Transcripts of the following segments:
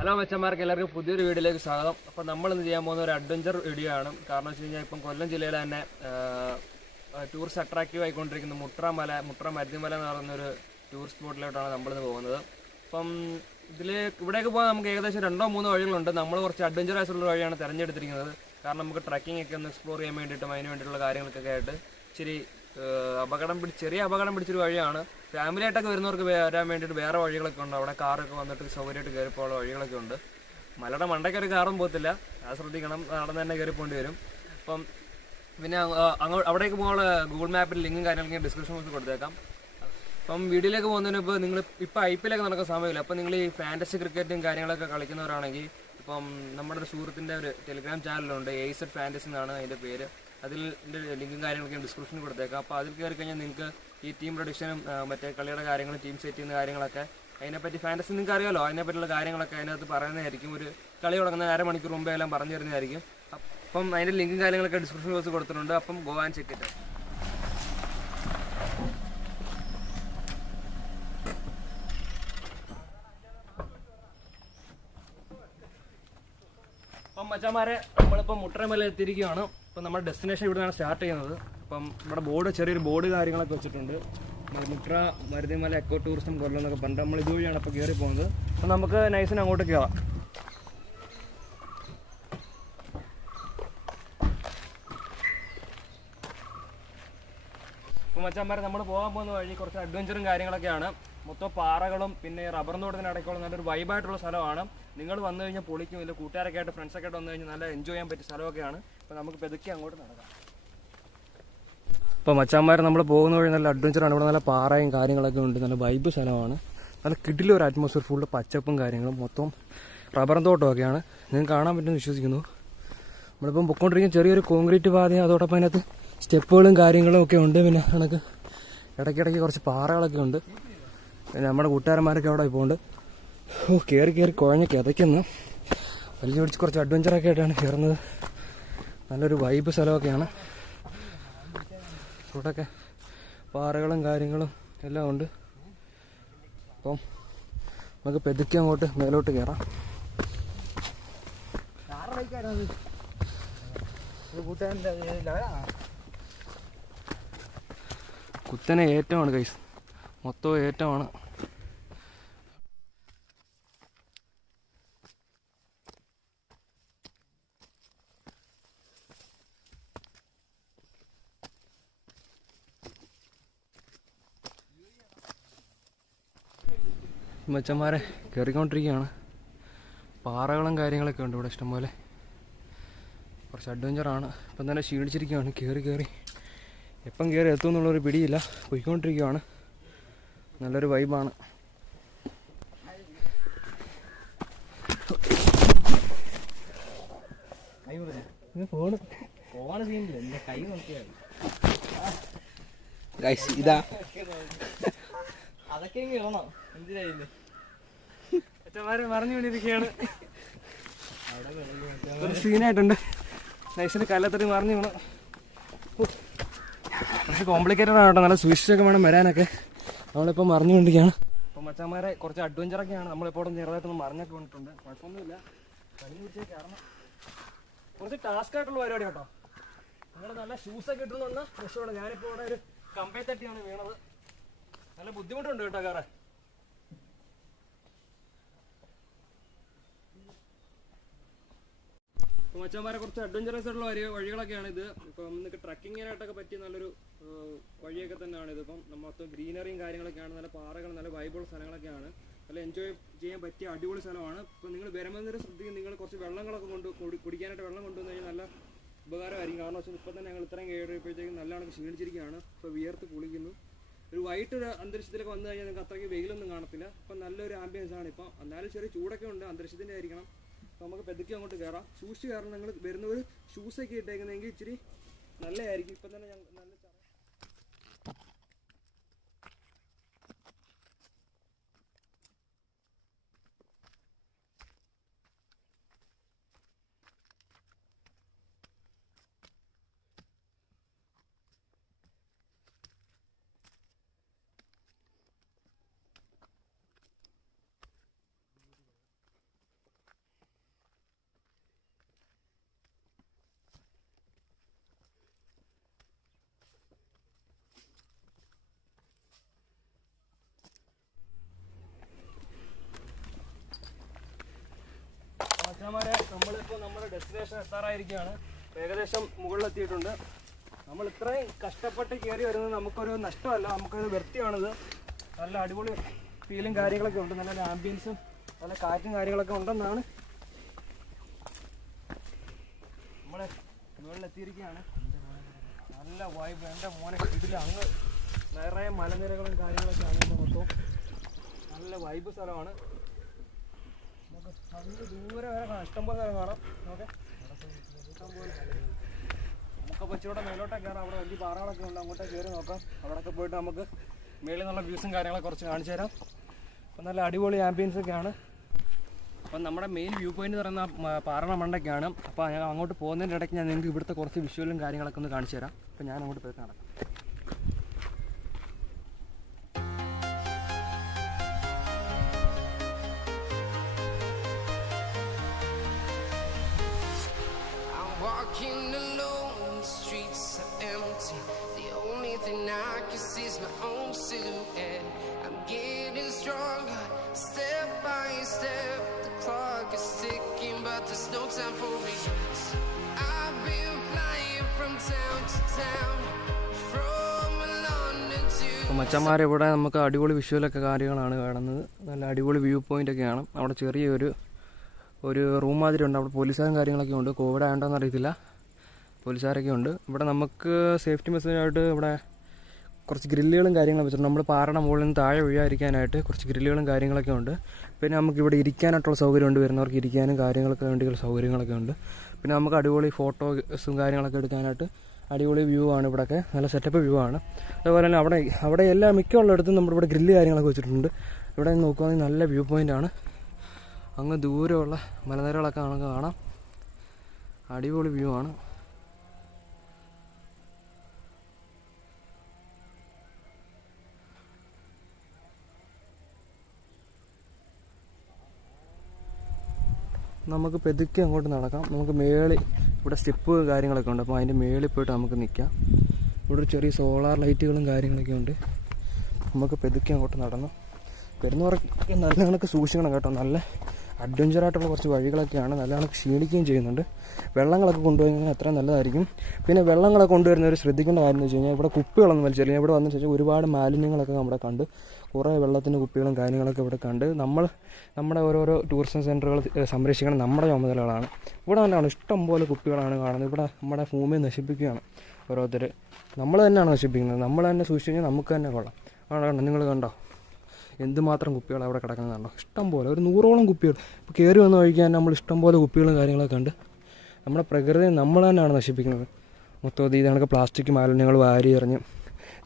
Hello മച്ചന്മാർക്ക് എല്ലാവർക്കും പുതിയൊരു വീഡിയോയിലേക്ക് സ്വാഗതം. അപ്പോൾ നമ്മൾ ഇന്ന് ചെയ്യാൻ പോകുന്ന ഒരു അഡ്വഞ്ചർ വീഡിയോ ആണ്. കാരണം വെച്ച് കഴിഞ്ഞാൽ ഇപ്പം കൊല്ലം ജില്ലയിൽ തന്നെ ടൂറിസ്റ്റ് അട്രാക്റ്റീവ് ആയിക്കൊണ്ടിരിക്കുന്ന മുട്രമല മുട്ര മരുതിമല എന്ന് പറയുന്ന ഒരു ടൂറിസ്റ്റ് സ്പോട്ടിലോട്ടാണ് നമ്മളിന്ന് പോകുന്നത്. അപ്പം ഇതിൽ ഇവിടേക്ക് പോകാൻ നമുക്ക് ഏകദേശം രണ്ടോ മൂന്നോ വഴികളുണ്ട്. നമ്മൾ കുറച്ച് അഡ്വഞ്ചറസ് ഉള്ള വഴിയാണ് തിരഞ്ഞെടുത്തിരിക്കുന്നത്. കാരണം നമുക്ക് ട്രക്കിംഗ് ഒക്കെ ഒന്ന് എക്സ്പ്ലോർ ചെയ്യാൻ വേണ്ടിയിട്ടും അതിന് വേണ്ടിയിട്ടുള്ള കാര്യങ്ങൾക്കൊക്കെ ആയിട്ട് ഇച്ചിരി അപകടം പിടിച്ച് ചെറിയ അപകടം പിടിച്ചൊരു വഴിയാണ്. ഫാമിലി ആയിട്ടൊക്കെ വരുന്നവർക്ക് വരാൻ വേണ്ടിയിട്ട് വേറെ വഴികളൊക്കെ ഉണ്ട്. അവിടെ കാറൊക്കെ വന്നിട്ട് സൗകര്യമായിട്ട് കയറി പോകാനുള്ള വഴികളൊക്കെ ഉണ്ട്. മലയുടെ മണ്ടയ്ക്ക് ഒരു കാറും പോകത്തില്ല. അത് ശ്രദ്ധിക്കണം. നടന്ന് തന്നെ കയറി പോകേണ്ടി വരും. അപ്പം പിന്നെ അങ്ങോട്ട് അവിടേക്ക് പോകാനുള്ള ഗൂഗിൾ മാപ്പിൽ ലിങ്കും കാര്യങ്ങളൊക്കെ ഡിസ്ക്രിപ്ഷൻ ബോക്സിൽ കൊടുത്തേക്കാം. അപ്പം വീഡിയോയിലേക്ക് പോകുന്നതിന് ഇപ്പോൾ നിങ്ങൾ ഇപ്പോൾ ഐ പി എല്ലൊക്കെ നടക്കുന്ന സമയമില്ല. അപ്പോൾ നിങ്ങൾ ഈ ഫാന്റസി ക്രിക്കറ്റും കാര്യങ്ങളൊക്കെ കളിക്കുന്നവരാണെങ്കിൽ ഇപ്പം നമ്മുടെ ഒരു സുഹൃത്തിന്റെ ഒരു ടെലിഗ്രാം ചാനലുണ്ട് എയ്സഡ് ഫാന്റസി എന്നാണ് അതിന്റെ പേര്. അതിൽ ലിങ്കും കാര്യങ്ങളൊക്കെ ഡിസ്ക്രിപ്ഷനിൽ കൊടുത്തേക്കാം. അപ്പോൾ അതിൽ കയറി കഴിഞ്ഞാൽ നിങ്ങൾക്ക് ഈ ടീം പ്രൊഡിക്ഷനും മറ്റേ കളിയുടെ കാര്യങ്ങളും ടീം സെറ്റ് ചെയ്യുന്ന കാര്യങ്ങളൊക്കെ. അതിനെപ്പറ്റി ഫാന്റസി നിങ്ങൾക്ക് അറിയാമല്ലോ അതിനെപ്പറ്റിയുള്ള കാര്യങ്ങളൊക്കെ അതിനകത്ത് പറയുന്നതായിരിക്കും. ഒരു കളി തുടങ്ങുന്ന അരമണിക്കൂർ മുമ്പേ എല്ലാം പറഞ്ഞു തരുന്നതായിരിക്കും. അപ്പം അതിന്റെ ലിങ്കും കാര്യങ്ങളൊക്കെ ഡിസ്ക്രിപ്ഷൻ ബോക്സ് കൊടുത്തിട്ടുണ്ട്. അപ്പം ഗോവാൻ ചെക്ക് ഇറ്റ് അപ്പം മച്ചാമാരെ നമ്മളിപ്പോൾ മുട്ടരമല എത്തിയിരിക്കുകയാണ്. ഇപ്പം നമ്മുടെ ഡെസ്റ്റിനേഷൻ ഇവിടെ നിന്നാണ് സ്റ്റാർട്ട് ചെയ്യുന്നത്. അപ്പം ഇവിടെ ബോർഡ് ചെറിയൊരു ബോർഡ് കാര്യങ്ങളൊക്കെ വെച്ചിട്ടുണ്ട്. മുട്ര മരുതിമല എക്കോ ടൂറിസം കൊല്ലം എന്നൊക്കെ പറഞ്ഞിട്ട് നമ്മൾ ഇതുവഴിയാണ് ഇപ്പോൾ കയറി പോകുന്നത്. അപ്പം നമുക്ക് നൈസിന് അങ്ങോട്ട് കയറാം ഇപ്പം മച്ചാന്മാരെ നമ്മൾ പോകാൻ പോകുന്ന വഴി കുറച്ച് അഡ്വഞ്ചറും കാര്യങ്ങളൊക്കെയാണ്. മൊത്തം പാറകളും പിന്നെ റബ്ബർ തോട്ടത്തിന് തോട്ടത്തിനടക്കമുള്ള നല്ലൊരു വൈബായിട്ടുള്ള സ്ഥലമാണ്. നിങ്ങൾ വന്നു കഴിഞ്ഞാൽ പൊളിക്കും. ഇല്ല കൂട്ടുകാരൊക്കെ ആയിട്ട് ഫ്രണ്ട്സൊക്കെ ആയിട്ട് വന്നു കഴിഞ്ഞാൽ നല്ല എൻജോയ് ചെയ്യാൻ പറ്റിയ സ്ഥലമൊക്കെയാണ്. അപ്പോൾ നമുക്ക് പെതുക്കി അങ്ങോട്ട് നടക്കാം. ഇപ്പോൾ മച്ചാന്മാർ നമ്മൾ പോകുന്ന വഴി നല്ല അഡ്വഞ്ചറാണ് ഇവിടെ നല്ല പാറയും കാര്യങ്ങളൊക്കെ ഉണ്ട്. നല്ല വൈബ് സ്ഥലമാണ്. നല്ല കിടിലൊരു അറ്റ്മോസ്ഫിയർ ഫുള്ള് പച്ചപ്പും കാര്യങ്ങളും. മൊത്തം റബ്ബറും തോട്ടമൊക്കെയാണ് ഞാൻ കാണാൻ പറ്റുമെന്ന് വിശ്വസിക്കുന്നു. നമ്മളിപ്പം പൊക്കോണ്ടിരിക്കുന്ന ചെറിയൊരു കോൺക്രീറ്റ് പാതയും അതോടൊപ്പം അതിനകത്ത് സ്റ്റെപ്പുകളും കാര്യങ്ങളും ഒക്കെ ഉണ്ട്. പിന്നെ കണക്ക് ഇടയ്ക്കിടയ്ക്ക് കുറച്ച് പാറകളൊക്കെ ഉണ്ട്. പിന്നെ നമ്മുടെ കൂട്ടുകാരന്മാരൊക്കെ അവിടെ പോകുന്നുണ്ട് ഓ കയറി കയറി കുഴഞ്ഞ് കിതയ്ക്കുന്നു. വലിയ പിടിച്ച് കുറച്ച് അഡ്വഞ്ചറൊക്കെ ആയിട്ടാണ് കയറുന്നത്. നല്ലൊരു വൈബ് സ്ഥലമൊക്കെയാണ്. ഇവിടെയൊക്കെ പാറകളും കാര്യങ്ങളും എല്ലാം ഉണ്ട്. അപ്പം നമുക്ക് പെതുക്കി അങ്ങോട്ട് മേലോട്ട് കയറാം കുത്തനെ ഏറ്റമാണ് കൈസ് മൊത്തം ഏറ്റമാണ് മച്ചന്മാരെ കയറിക്കൊണ്ടിരിക്കുകയാണ് പാറകളും കാര്യങ്ങളൊക്കെ ഉണ്ട് ഇവിടെ ഇഷ്ടംപോലെ. കുറച്ച് അഡ്വഞ്ചറാണ് ഇപ്പം തന്നെ ക്ഷീണിച്ചിരിക്കുകയാണ്. കയറി കയറി എപ്പം കയറി എത്തും എന്നുള്ളൊരു പിടിയില്ല. പോയിക്കൊണ്ടിരിക്കുകയാണ്. നല്ലൊരു വൈബാണ് ഗൈസ് ഇതാ. അതൊക്കെ ഇടണം. എന്തിനായിരുന്നു അച്ഛന്മാരെ മറിഞ്ഞു കൊണ്ടിരിക്കുകയാണ് ഒരു സീനായിട്ടുണ്ട്. നൈസിന് കല്ലത്തടി മറിഞ്ഞു വീണു. കുറച്ച് കോംപ്ലിക്കേറ്റഡ് ആണ് കേട്ടോ നല്ല സൂക്ഷിച്ചൊക്കെ വേണം വരാനൊക്കെ. നമ്മളിപ്പോൾ മറിഞ്ഞുകൊണ്ടിരിക്കുകയാണ്. അപ്പൊ മച്ചന്മാരെ കുറച്ച് അഡ്വഞ്ചറൊക്കെയാണ് നമ്മളിപ്പോൾ ഇവിടെ ചെറുതായിട്ടൊന്ന് മറിഞ്ഞൊക്കെ വന്നിട്ടുണ്ട്. കുഴപ്പമൊന്നുമില്ല. കഴിഞ്ഞ പിടിച്ചേ കയറണം. കുറച്ച് ടാസ്ക് ആയിട്ടുള്ള പരിപാടി കേട്ടോ. നിങ്ങൾ നല്ല ഷൂസൊക്കെ ഇട്ടുന്ന രക്ഷപ്പെടും ഞാനിപ്പോൾ ഇവിടെ ഒരു കമ്പയത്തട്ടിയാണ് തട്ടിയാണ് വീണത്. നല്ല ബുദ്ധിമുട്ടുണ്ട് കേട്ടോ കയറാൻ. മച്ചന്മാരെ കുറച്ച് അഡ്വഞ്ചറസ് ആയിട്ടുള്ള വഴി വഴികളൊക്കെയാണ് ഇത്. ഇപ്പം നിങ്ങൾക്ക് ട്രക്കിങ്ങിനായിട്ടൊക്കെ പറ്റിയ നല്ലൊരു വഴിയൊക്കെ തന്നെയാണ് ഇത്. ഇപ്പം മൊത്തം ഗ്രീനറിയും കാര്യങ്ങളൊക്കെയാണ്. നല്ല പാറകൾ നല്ല വൈബുള്ള സ്ഥലങ്ങളൊക്കെയാണ്. നല്ല എൻജോയ് ചെയ്യാൻ പറ്റിയ അടിപൊളി സ്ഥലമാണ്. ഇപ്പം നിങ്ങൾ വരുമ്പോൾ ശ്രദ്ധിക്കും. നിങ്ങൾ കുറച്ച് വെള്ളങ്ങളൊക്കെ കൊണ്ട് കുടിക്കാനായിട്ട് വെള്ളം കൊണ്ടുവന്ന് കഴിഞ്ഞാൽ നല്ല ഉപകാരമായിരിക്കും. കാരണം വെച്ചാൽ ഇപ്പം തന്നെ ഞങ്ങൾ ഇത്രയും കയറിയപ്പോഴത്തേക്കും നല്ലവണ്ണം ക്ഷീണിച്ചിരിക്കുകയാണ്. ഇപ്പോൾ വിയർത്ത് കുളിക്കുന്നു. ഒരു വൈകിട്ട് ഒരു അന്തരീക്ഷത്തിലൊക്കെ വന്നു കഴിഞ്ഞാൽ നിങ്ങൾക്ക് അത്രയ്ക്ക് വെയിലൊന്നും കാണത്തില്ല. ഇപ്പം നല്ലൊരു ആംബിയൻസ് ആണ്. ഇപ്പം എന്നാലും ചെറിയ ചൂടൊക്കെ ഉണ്ട്. അന്തരീക്ഷത്തിന്റെ ആയിരിക്കണം. നമുക്ക് പെതുക്കി അങ്ങോട്ട് കയറാം ഷൂസ് കയറണം നിങ്ങൾ വരുന്നവർ ഷൂസൊക്കെ ഇട്ടേക്കുന്നതെങ്കിൽ ഇച്ചിരി നല്ലതായിരിക്കും. ഇപ്പം തന്നെ ഞങ്ങൾ നല്ല ഡെസ്റ്റിനേഷൻ എത്താറായിരിക്കുകയാണ്. ഏകദേശം മുകളിലെത്തിയിട്ടുണ്ട്. നമ്മൾ ഇത്രയും കഷ്ടപ്പെട്ട് കയറി വരുന്നത് നമുക്കൊരു നഷ്ടമല്ല നമുക്കൊരു വൃത്തിയാണിത്. നല്ല അടിപൊളി ഫീലും കാര്യങ്ങളൊക്കെ ഉണ്ട്. നല്ല ആംബിയൻസും നല്ല കാറ്റും കാര്യങ്ങളൊക്കെ ഉണ്ടെന്നാണ്. നമ്മൾ മുകളിലെത്തിയിരിക്കുകയാണ്. നല്ല വൈബ് എന്റെ മോനെ ഇതിൽ അങ്ങ് നിറയെ മലനിരകളും കാര്യങ്ങളൊക്കെ ആണ് ഇവിടെ മൊത്തം നല്ല വൈബ് സ്ഥലമാണ്. ദൂരെ വരെ ഇഷ്ടംപോലെ കയറാം അവിടെ വലിയ പാറകളൊക്കെ ഉണ്ട് അങ്ങോട്ടേ കയറി നോക്കാം അവിടെയൊക്കെ പോയിട്ട് നമുക്ക് മേളിൽ നിന്നുള്ള വ്യൂസും കാര്യങ്ങളൊക്കെ കുറച്ച് കാണിച്ചു തരാം. അപ്പം നല്ല അടിപൊളി ആംബിയൻസ് ഒക്കെയാണ് അപ്പം നമ്മുടെ മെയിൻ വ്യൂ പോയിന്റ് എന്ന് പറയുന്ന പാറണ മണ്ടൊക്കെയാണ് അപ്പോൾ ഞാൻ അങ്ങോട്ട് പോകുന്നതിന്റെ ഇടയ്ക്ക് ഞാൻ നിങ്ങൾക്ക് ഇവിടുത്തെ കുറച്ച് വിഷ്വലും കാര്യങ്ങളൊക്കെ ഒന്ന് കാണിച്ചു തരാം അപ്പോൾ ഞാൻ അങ്ങോട്ട് പോയി നടക്കാം അപ്പോൾ മച്ചന്മാരെ ഇവിടെ നമുക്ക് അടിപൊളി വിഷ്വലൊക്കെ കാര്യങ്ങളാണ് കാണുന്നത്. നല്ല അടിപൊളി വ്യൂ പോയിന്റ് ആണ് അവിടെ ചെറിയൊരു ഒരു റൂം മാതിരി ഉണ്ട് അവിടെ പോലീസുകാരും കാര്യങ്ങളൊക്കെ ഉണ്ട്. കോവിഡ് ആയതുകൊണ്ടോന്ന് അറിയത്തില്ല. പോലീസുകാരൊക്കെ ഉണ്ട്. ഇവിടെ നമുക്ക് സേഫ്റ്റി മെസ്സേജായിട്ട് ഇവിടെ കുറച്ച് ഗ്രില്ലുകളും കാര്യങ്ങളും വെച്ചിട്ടുണ്ട്. നമ്മൾ പാറയുടെ മുകളിൽ നിന്ന് താഴെ വീഴാതിരിക്കാനായിട്ട് കുറച്ച് ഗ്രില്ലുകളും കാര്യങ്ങളൊക്കെ ഉണ്ട്. പിന്നെ നമുക്ക് ഇവിടെ ഇരിക്കാനായിട്ടുള്ള സൗകര്യമുണ്ട്. വരുന്നവർക്ക് ഇരിക്കാനും കാര്യങ്ങളൊക്കെ വേണ്ടിയുള്ള സൗകര്യങ്ങളൊക്കെ ഉണ്ട്. പിന്നെ നമുക്ക് അടിപൊളി ഫോട്ടോസും കാര്യങ്ങളൊക്കെ എടുക്കാനായിട്ട് അടിപൊളി വ്യൂ ആണ് ഇവിടെയൊക്കെ നല്ല സെറ്റപ്പ് വ്യൂ ആണ്. അതുപോലെ തന്നെ അവിടെ അവിടെ എല്ലാ മിക്കുള്ളിടത്തും നമ്മുടെ ഇവിടെ ഗ്രില്ല് കാര്യങ്ങളൊക്കെ വെച്ചിട്ടുണ്ട്. ഇവിടെ നോക്കുകയാണെങ്കിൽ നല്ല വ്യൂ പോയിന്റ് ആണ്. അങ്ങ് ദൂരമുള്ള മലനിരകളൊക്കെ നമുക്ക് കാണാം. അടിപൊളി വ്യൂ ആണ്. നമുക്ക് പെതുക്കെ അങ്ങോട്ട് നടക്കാം. നമുക്ക് മേളിൽ ഇവിടെ സ്റ്റെപ്പ് കാര്യങ്ങളൊക്കെ ഉണ്ട്. അപ്പോൾ അതിന്റെ മേളിൽ പോയിട്ട് നമുക്ക് നിൽക്കാം ഇവിടെ ഒരു ചെറിയ സോളാർ ലൈറ്റുകളും കാര്യങ്ങളൊക്കെ ഉണ്ട്. നമുക്ക് പെതുക്കി അങ്ങോട്ട് നടന്നു. വരുന്നവർക്ക് നല്ല കണക്ക് സൂക്ഷിക്കണം കേട്ടോ. നല്ല അഡ്വഞ്ചറായിട്ടുള്ള കുറച്ച് വഴികളൊക്കെയാണ് നല്ല കണക്ക് ക്ഷീണിക്കുകയും ചെയ്യുന്നുണ്ട്. വെള്ളങ്ങളൊക്കെ കഴിഞ്ഞാൽ അത്ര നല്ലതായിരിക്കും. പിന്നെ വെള്ളങ്ങളൊക്കെ കൊണ്ടുവരുന്നവർ ശ്രദ്ധിക്കേണ്ട കാര്യം എന്ന് വെച്ച് കഴിഞ്ഞാൽ ഇവിടെ കുപ്പികളൊന്നും വലിച്ചെറിയാം ഇവിടെ വന്നു വെച്ചാൽ ഒരുപാട് മാലിന്യങ്ങളൊക്കെ നമ്മുടെ കണ്ട്. കുറേ വെള്ളത്തിന്റെ കുപ്പികളും കാര്യങ്ങളൊക്കെ ഇവിടെ കണ്ട് നമ്മൾ നമ്മുടെ ഓരോരോ ടൂറിസം സെന്ററുകൾ സംരക്ഷിക്കണം നമ്മുടെ ചുമതലകളാണ്. ഇവിടെ തന്നെയാണ് ഇഷ്ടം പോലെ കുപ്പികളാണ് കാണുന്നത്. ഇവിടെ നമ്മുടെ ഭൂമി നശിപ്പിക്കുകയാണ് ഓരോരുത്തർ നമ്മൾ തന്നെയാണ് നശിപ്പിക്കുന്നത്. നമ്മൾ തന്നെ സൂക്ഷിച്ചു നമുക്ക് തന്നെ കൊള്ളാം. ആണോ കണ്ടോ? നിങ്ങൾ കണ്ടോ? എന്തുമാത്രം കുപ്പികൾ അവിടെ കിടക്കുന്നത് കണ്ടോ? ഇഷ്ടം പോലെ. ഒരു നൂറോളം കുപ്പികൾ. ഇപ്പോൾ കയറി വന്ന് കഴിക്കാൻ നമ്മൾ ഇഷ്ടം പോലെ കുപ്പികളും കാര്യങ്ങളൊക്കെ കണ്ട് നമ്മുടെ പ്രകൃതി നമ്മൾ തന്നെയാണ് നശിപ്പിക്കുന്നത്. മൊത്തം ഇത് കണക്ക് പ്ലാസ്റ്റിക് മാലിന്യങ്ങൾ വാരി എറിഞ്ഞ്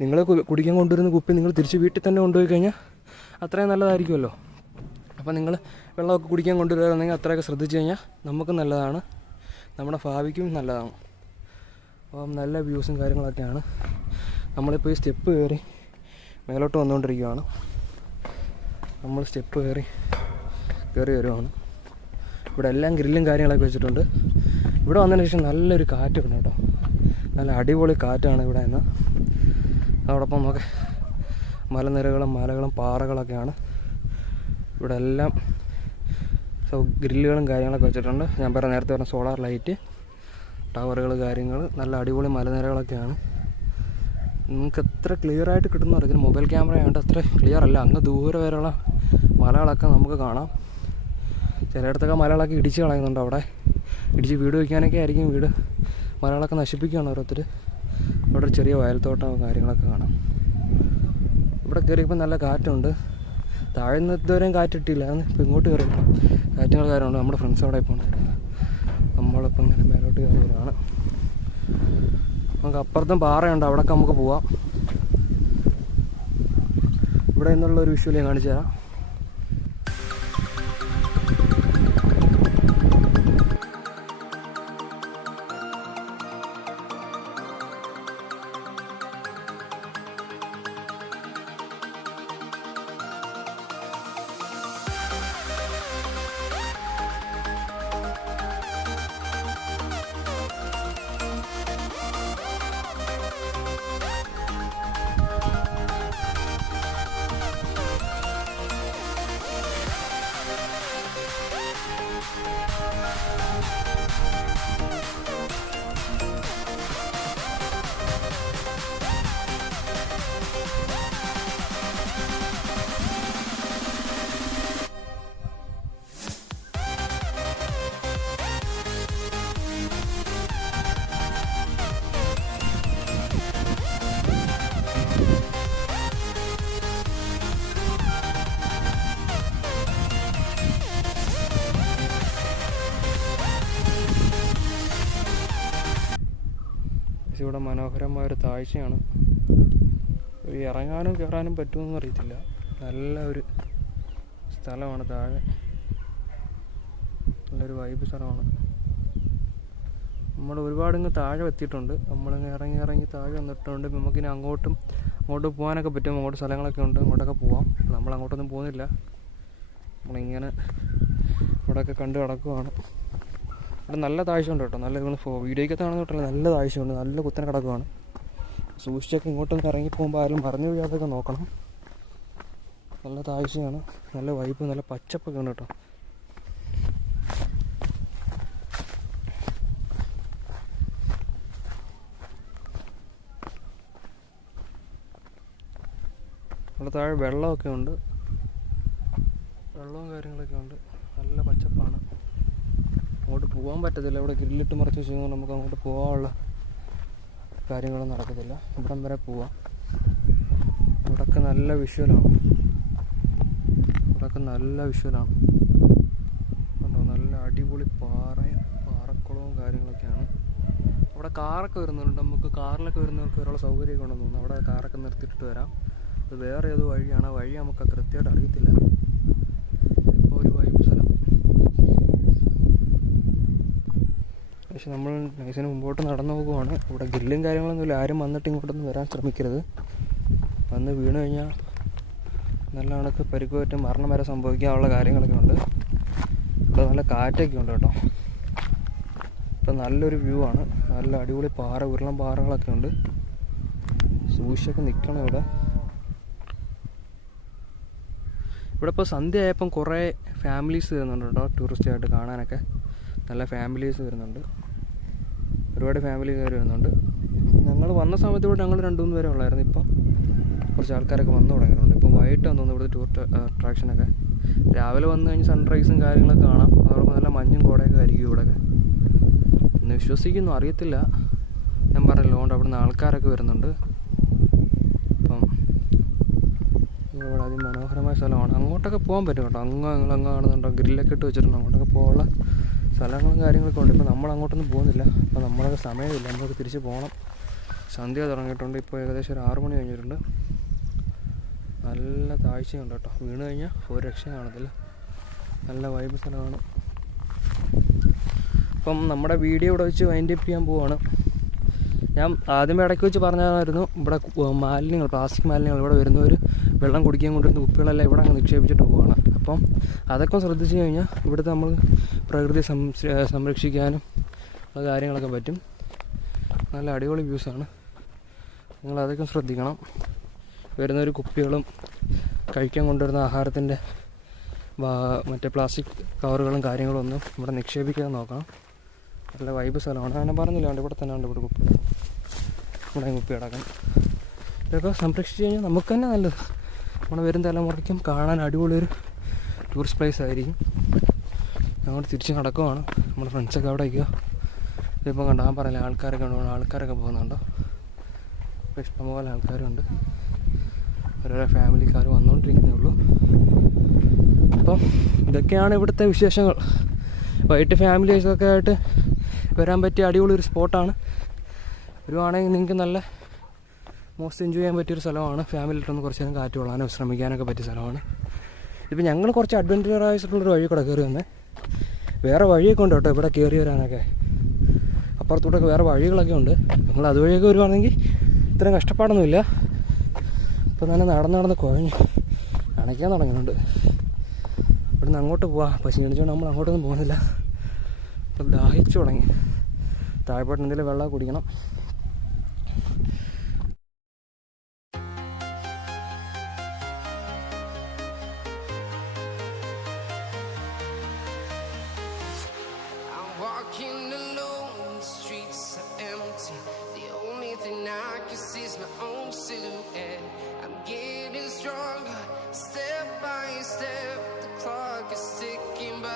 നിങ്ങൾ കുടിക്കാൻ കൊണ്ടുവരുന്ന കുപ്പി നിങ്ങൾ തിരിച്ച് വീട്ടിൽ തന്നെ കൊണ്ടുപോയി കഴിഞ്ഞാൽ അത്രയും നല്ലതായിരിക്കുമല്ലോ. അപ്പോൾ നിങ്ങൾ വെള്ളമൊക്കെ കുടിക്കാൻ കൊണ്ടുവരുന്നെങ്കിൽ അത്രയൊക്കെ ശ്രദ്ധിച്ചു കഴിഞ്ഞാൽ നമുക്ക് നല്ലതാണ്. നമ്മുടെ ഭാവിക്കും നല്ലതാണ്. അപ്പം നല്ല വ്യൂസും കാര്യങ്ങളൊക്കെയാണ്. നമ്മളിപ്പോൾ ഈ സ്റ്റെപ്പ് കയറി മേലോട്ട് വന്നുകൊണ്ടിരിക്കുകയാണ്. നമ്മൾ സ്റ്റെപ്പ് കയറി കയറി വരുവാണ്. ഇവിടെ എല്ലാം ഗ്രില്ലും കാര്യങ്ങളൊക്കെ വെച്ചിട്ടുണ്ട്. ഇവിടെ വന്നതിന് ശേഷം നല്ലൊരു കാറ്റുണ്ട് കേട്ടോ. നല്ല അടിപൊളി കാറ്റാണ് ഇവിടെ നിന്ന്. അതോടൊപ്പം നമുക്ക് മലനിരകളും മലകളും പാറകളൊക്കെയാണ്. ഇവിടെ എല്ലാം സൗ ഗ്രില്ലുകളും കാര്യങ്ങളൊക്കെ വെച്ചിട്ടുണ്ട്. ഞാൻ പറഞ്ഞ നേരത്തെ പറഞ്ഞ സോളാർ ലൈറ്റ് ടവറുകൾ കാര്യങ്ങൾ നല്ല അടിപൊളി മലനിരകളൊക്കെയാണ്. നിങ്ങൾക്ക് എത്ര ക്ലിയർ ആയിട്ട് കിട്ടുന്ന പറയുന്നത് മൊബൈൽ ക്യാമറ ആയതുകൊണ്ട് അത്ര ക്ലിയർ അല്ല. അങ്ങ് ദൂരെ വരെയുള്ള മലകളൊക്കെ നമുക്ക് കാണാം. ചിലയിടത്തൊക്കെ മലകളൊക്കെ ഇടിച്ച് കളയുന്നുണ്ട് അവിടെ. ഇടിച്ച് വീട് വയ്ക്കാനൊക്കെ ആയിരിക്കും വീട്. മലകളൊക്കെ നശിപ്പിക്കുകയാണ് ഓരോരുത്തർ അവിടെ ചെറിയ വയൽത്തോട്ടം കാര്യങ്ങളൊക്കെ കാണാം. ഇവിടെ കയറിയപ്പോൾ നല്ല കാറ്റുണ്ട്. താഴെ നിന്ന് ഇതുവരെയും കാറ്റിട്ടില്ല. ഇപ്പോൾ ഇങ്ങോട്ട് കയറിയപ്പോൾ കാറ്റുകൾ കാര്യമുണ്ട് നമ്മുടെ ഫ്രണ്ട്സ് അവിടെ ഇപ്പോൾ നമ്മളിപ്പോൾ ഇങ്ങനെ മേലോട്ട് കയറിയവരാണ് നമുക്ക് അപ്പുറത്തും പാറയുണ്ട്. അവിടെയൊക്കെ നമുക്ക് പോവാം. ഇവിടെ നിന്നുള്ള ഒരു വിഷ്വൽ ഞാൻ കാണിച്ചു തരാം ഇവിടെ മനോഹരമായ ഒരു താഴ്ചയാണ്. ഇറങ്ങാനും കയറാനും പറ്റുമെന്ന് അറിയത്തില്ല. നല്ല ഒരു സ്ഥലമാണ് താഴെ. നല്ലൊരു വൈബ് സ്ഥലമാണ്. നമ്മൾ ഒരുപാട് ഇങ്ങ് താഴെ എത്തിയിട്ടുണ്ട്. നമ്മളിങ്ങ് ഇറങ്ങി ഇറങ്ങി താഴെ വന്നിട്ടുണ്ട്. നമുക്കിനി അങ്ങോട്ടും അങ്ങോട്ട് പോകാനൊക്കെ പറ്റും. അങ്ങോട്ട് സ്ഥലങ്ങളൊക്കെ ഉണ്ട്. അങ്ങോട്ടൊക്കെ പോവാം. നമ്മൾ അങ്ങോട്ടൊന്നും പോകുന്നില്ല. നമ്മളിങ്ങനെ ഇവിടെയൊക്കെ കണ്ടു കിടക്കുവാണ് ഇവിടെ നല്ല താഴ്ച ഉണ്ട് കേട്ടോ. നല്ല നിങ്ങൾ വീഡിയോയ്ക്കകത്ത് കാണുന്ന തൊട്ടല്ല നല്ല താഴ്ചയുണ്ട്. നല്ല കുത്തനെ കിടക്കുവാണ്. സൂക്ഷിച്ചൊക്കെ ഇങ്ങോട്ടും ഇറങ്ങി പോകുമ്പോൾ ആരും മറിഞ്ഞു വീഴാതൊക്കെ നോക്കണം. നല്ല താഴ്ചയാണ്. നല്ല വൈബ് നല്ല പച്ചപ്പൊക്കെ ഉണ്ട് കേട്ടോ. അവിടെ താഴെ വെള്ളമൊക്കെ ഉണ്ട്. വെള്ളവും കാര്യങ്ങളൊക്കെ ഉണ്ട്. അങ്ങോട്ട് പോകാൻ പറ്റത്തില്ല. ഇവിടെ ഗ്രില്ലിട്ട് മറച്ച് വെച്ചുകൊണ്ട് നമുക്ക് അങ്ങോട്ട് പോകാനുള്ള കാര്യങ്ങളും നടക്കത്തില്ല. ഇവിടം വരെ പോവാം. ഇവിടൊക്കെ നല്ല വിഷ്വലാണ് ഇവിടൊക്കെ നല്ല വിഷ്വലാണ് കണ്ടോ? നല്ല അടിപൊളി പാറയും പാറക്കുളവും കാര്യങ്ങളൊക്കെയാണ്. അവിടെ കാറൊക്കെ വരുന്നുണ്ട്. നമുക്ക് കാറിലൊക്കെ വരുന്നവർക്ക് ഒരാളെ സൗകര്യമൊക്കെ ഉണ്ടെന്ന് തോന്നുന്നു. അവിടെ കാറൊക്കെ നിർത്തിയിട്ട് വരാം. അത് വേറെ ഏതോ വഴിയാണ്. വഴി നമുക്ക് കൃത്യമായിട്ട് അറിയത്തില്ല ഇപ്പോൾ ഒരു വൈബ് സ്ഥലം പക്ഷെ നമ്മൾ നൈസിന് മുമ്പോട്ട് നടന്നു പോകുവാണ്. ഇവിടെ ഗ്രില്ലും കാര്യങ്ങളൊന്നുമില്ല. ആരും വന്നിട്ട് ഇങ്ങോട്ടൊന്നും വരാൻ ശ്രമിക്കരുത്. വന്ന് വീണ് കഴിഞ്ഞാൽ നല്ല കണക്ക് പരിക്ക് മരണം വരെ സംഭവിക്കാനുള്ള കാര്യങ്ങളൊക്കെ ഉണ്ട്. ഇവിടെ നല്ല കാറ്റൊക്കെ ഉണ്ട് കേട്ടോ. ഇപ്പം നല്ലൊരു വ്യൂ ആണ്. നല്ല അടിപൊളി പാറ ഉരുളം പാറകളൊക്കെ ഉണ്ട്. സൂക്ഷിച്ചൊക്കെ നിൽക്കണം ഇവിടെ. ഇവിടെ ഇപ്പോൾ സന്ധ്യ ആയപ്പം കുറേ ഫാമിലീസ് വരുന്നുണ്ട് കേട്ടോ. ടൂറിസ്റ്റായിട്ട് കാണാനൊക്കെ. നല്ല ഫാമിലീസ് വരുന്നുണ്ട്. ഒരുപാട് ഫാമിലി കയറി വരുന്നുണ്ട്. ഞങ്ങൾ വന്ന സമയത്ത് ഇവിടെ ഞങ്ങൾ രണ്ട് മൂന്ന് പേരെ ഉള്ളായിരുന്നു. ഇപ്പം കുറച്ച് ആൾക്കാരൊക്കെ വന്നു തുടങ്ങിയിട്ടുണ്ട്. ഇപ്പം വൈകിട്ട് തോന്നുന്നു ഇവിടുത്തെ ടൂർ അട്രാക്ഷനൊക്കെ രാവിലെ വന്നു കഴിഞ്ഞ് സൺറൈസും കാര്യങ്ങളൊക്കെ കാണാം. അതോടൊപ്പം നല്ല മഞ്ഞും കോടയൊക്കെ ആയിരിക്കും ഇവിടെയൊക്കെ എന്ന് വിശ്വസിക്കുന്നു. അറിയത്തില്ല. ഞാൻ പറഞ്ഞല്ലോ അതുകൊണ്ട് അവിടുന്ന് ആൾക്കാരൊക്കെ വരുന്നുണ്ട്. ഇപ്പം ഇവിടെ അതിമനോഹരമായ സ്ഥലമാണ്. അങ്ങോട്ടൊക്കെ പോകാൻ പറ്റും കേട്ടോ. അങ്ങ് നിങ്ങൾ അങ്ങ് കാണുന്നുണ്ടോ ഗ്രില്ലൊക്കെ ഇട്ട് വെച്ചിട്ടുണ്ട്? അങ്ങോട്ടൊക്കെ പോകാനുള്ള സ്ഥലങ്ങളും കാര്യങ്ങളൊക്കെ ഉണ്ട്. ഇപ്പോൾ നമ്മൾ അങ്ങോട്ടൊന്നും പോകുന്നില്ല. അപ്പോൾ നമ്മളൊക്കെ സമയമില്ല. നമുക്ക് തിരിച്ച് പോകണം. സന്ധ്യ തുടങ്ങിയിട്ടുണ്ട്. ഇപ്പോൾ ഏകദേശം ഒരു ആറ് മണി കഴിഞ്ഞിട്ടുണ്ട്. നല്ല താഴ്ചയുണ്ട് കേട്ടോ. വീണ് കഴിഞ്ഞാൽ ഒരു രക്ഷ കാണത്തില്ല. നല്ല വൈബ് സ്ഥലമാണ് അപ്പം നമ്മുടെ വീഡിയോ ഇവിടെ വെച്ച് വൈൻഡ് അപ്പ് ചെയ്യാൻ പോവാണ്. ഞാൻ ആദ്യം ഇടയ്ക്ക് വെച്ച് പറഞ്ഞതായിരുന്നു. ഇവിടെ മാലിന്യങ്ങൾ പ്ലാസ്റ്റിക് മാലിന്യങ്ങൾ ഇവിടെ വരുന്നവർ വെള്ളം കുടിക്കാൻ കൊണ്ടുവരുന്ന കുപ്പികളെല്ലാം ഇവിടെ അങ്ങ് നിക്ഷേപിച്ചിട്ട് പോവുകയാണ് അപ്പം അതൊക്കെ ശ്രദ്ധിച്ചു കഴിഞ്ഞാൽ ഇവിടുത്തെ നമ്മൾ പ്രകൃതി സംര- സംരക്ഷിക്കാനും ഉള്ള കാര്യങ്ങളൊക്കെ പറ്റും. നല്ല അടിപൊളി വ്യൂസാണ് നിങ്ങൾ അതൊക്കെ ശ്രദ്ധിക്കണം. വരുന്നൊരു കുപ്പികളും കഴിക്കാൻ കൊണ്ടുവരുന്ന ആഹാരത്തിന്റെ മറ്റേ പ്ലാസ്റ്റിക് കവറുകളും കാര്യങ്ങളും ഒന്നും ഇവിടെ നിക്ഷേപിക്കാൻ നോക്കണം. നല്ല വൈബ് സ്ഥലമാണ്. അങ്ങനെ പറഞ്ഞില്ല ഉണ്ട് ഇവിടെ തന്നെ ഉണ്ട് ഇവിടെ കുപ്പി ഇവിടെ കുപ്പി കിടക്കണം ഇതൊക്കെ സംരക്ഷിച്ച് കഴിഞ്ഞാൽ നമുക്ക് തന്നെ നല്ലത്. നമ്മുടെ വരും തലമുറയ്ക്കും കാണാൻ അടിപൊളിയൊരു ടൂറിസ്റ്റ് പ്ലേസ് ആയിരിക്കും. അങ്ങോട്ട് തിരിച്ച് നടക്കുവാണ്. നമ്മുടെ ഫ്രണ്ട്സൊക്കെ അവിടെ വയ്ക്കുക ഇപ്പം കണ്ടോ ഞാൻ പറഞ്ഞില്ല ആൾക്കാരൊക്കെ ഉണ്ട് ആൾക്കാരൊക്കെ പോകുന്നുണ്ടോ? ഇപ്പം ഇഷ്ടംപോലെ ആൾക്കാരുണ്ട്. ഓരോരോ ഫാമിലിക്കാർ വന്നുകൊണ്ടിരിക്കുന്നേ ഉള്ളൂ. അപ്പം ഇതൊക്കെയാണ് ഇവിടുത്തെ വിശേഷങ്ങൾ. വൈകിട്ട് ഫാമിലീസൊക്കെ ആയിട്ട് വരാൻ പറ്റിയ അടിപൊളി ഒരു സ്പോട്ടാണ്. വരുവാണെങ്കിൽ നിങ്ങൾക്ക് നല്ല മോസ്റ്റ് എൻജോയ് ചെയ്യാൻ പറ്റിയൊരു സ്ഥലമാണ്. ഫാമിലിയിട്ടൊന്ന് കുറച്ച് നേരം കാറ്റ് കൊള്ളാനോ ശ്രമിക്കാനൊക്കെ പറ്റിയ സ്ഥലമാണ്. ഇപ്പം ഞങ്ങൾ കുറച്ച് അഡ്വഞ്ചറായിട്ടുള്ളൊരു വഴി കൂടെ കയറി വന്നേ. വേറെ വഴിയൊക്കെ ഉണ്ട് കേട്ടോ. ഇവിടെ കയറി വരാനൊക്കെ. അപ്പുറത്തോട്ടൊക്കെ വേറെ വഴികളൊക്കെ ഉണ്ട്. നിങ്ങൾ അതുവഴിയൊക്കെ വരുവാണെങ്കിൽ ഇത്രയും കഷ്ടപ്പാടൊന്നുമില്ല. ഇപ്പം തന്നെ നടന്ന് നടന്ന് കുഴഞ്ഞ് അണയ്ക്കാൻ തുടങ്ങുന്നുണ്ട്. ഇവിടുന്ന് അങ്ങോട്ട് പോവാം. പക്ഷേ ക്ഷീണിച്ചുകൊണ്ട് നമ്മൾ അങ്ങോട്ടൊന്നും പോകുന്നില്ല. ഇപ്പം ദാഹിച്ചു തുടങ്ങി. താഴെപ്പോട്ട് എന്തെങ്കിലും വെള്ളം കുടിക്കണം.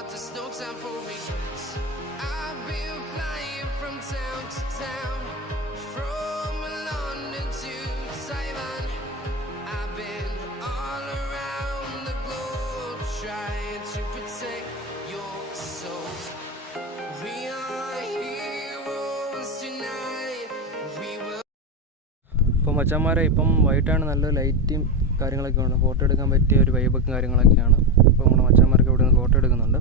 There's no time for me. I've been flying from town to town, from London to Taiwan. I've been all around the globe trying to protect your soul. We are heroes tonight. We will. ഇപ്പം മച്ചന്മാരെ ഇപ്പം വൈകിട്ടാണ് നല്ല ലൈറ്റും കാര്യങ്ങളൊക്കെ ഉണ്ട് photo എടുക്കാൻ പറ്റിയ ഒരു വൈബൊക്കെ കാര്യങ്ങളൊക്കെയാണ് ഇവിടെ നിന്ന് ഫോട്ടോ എടുക്കുന്നുണ്ട്.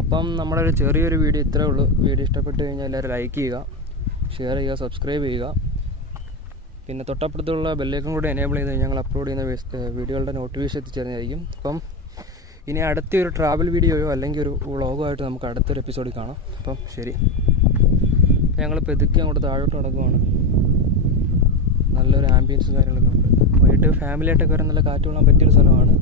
അപ്പം നമ്മുടെ ഒരു ചെറിയൊരു വീഡിയോ ഇത്രേ ഉള്ളൂ. വീഡിയോ ഇഷ്ടപ്പെട്ട് കഴിഞ്ഞാൽ എല്ലാവരും ലൈക്ക് ചെയ്യുക ഷെയർ ചെയ്യുക സബ്സ്ക്രൈബ് ചെയ്യുക. പിന്നെ തൊട്ടപ്പുറത്തുള്ള ബെല്ലേക്കും കൂടെ എനേബിൾ ചെയ്ത് ഞങ്ങൾ അപ്ലോഡ് ചെയ്യുന്ന വീഡിയോകളുടെ നോട്ടിഫിക്കേഷൻ എത്തിച്ചേർന്നായിരിക്കും അപ്പം ഇനി അടുത്ത ഒരു ട്രാവൽ വീഡിയോയോ അല്ലെങ്കിൽ ഒരു വ്ളോഗോ ആയിട്ട് നമുക്ക് അടുത്തൊരു എപ്പിസോഡിൽ കാണാം. അപ്പം ശരി. ഞങ്ങൾ പെതുക്കി അങ്ങോട്ട് താഴോട്ട് നടക്കുവാണ്. നല്ലൊരു ആംബിയൻസും കാര്യങ്ങളൊക്കെ ഉണ്ട്. വൈകിട്ട് ഫാമിലിയായിട്ടൊക്കെ വരാൻ നല്ല കാറ്റ് കൊള്ളാൻ പറ്റിയൊരു സ്ഥലമാണ്.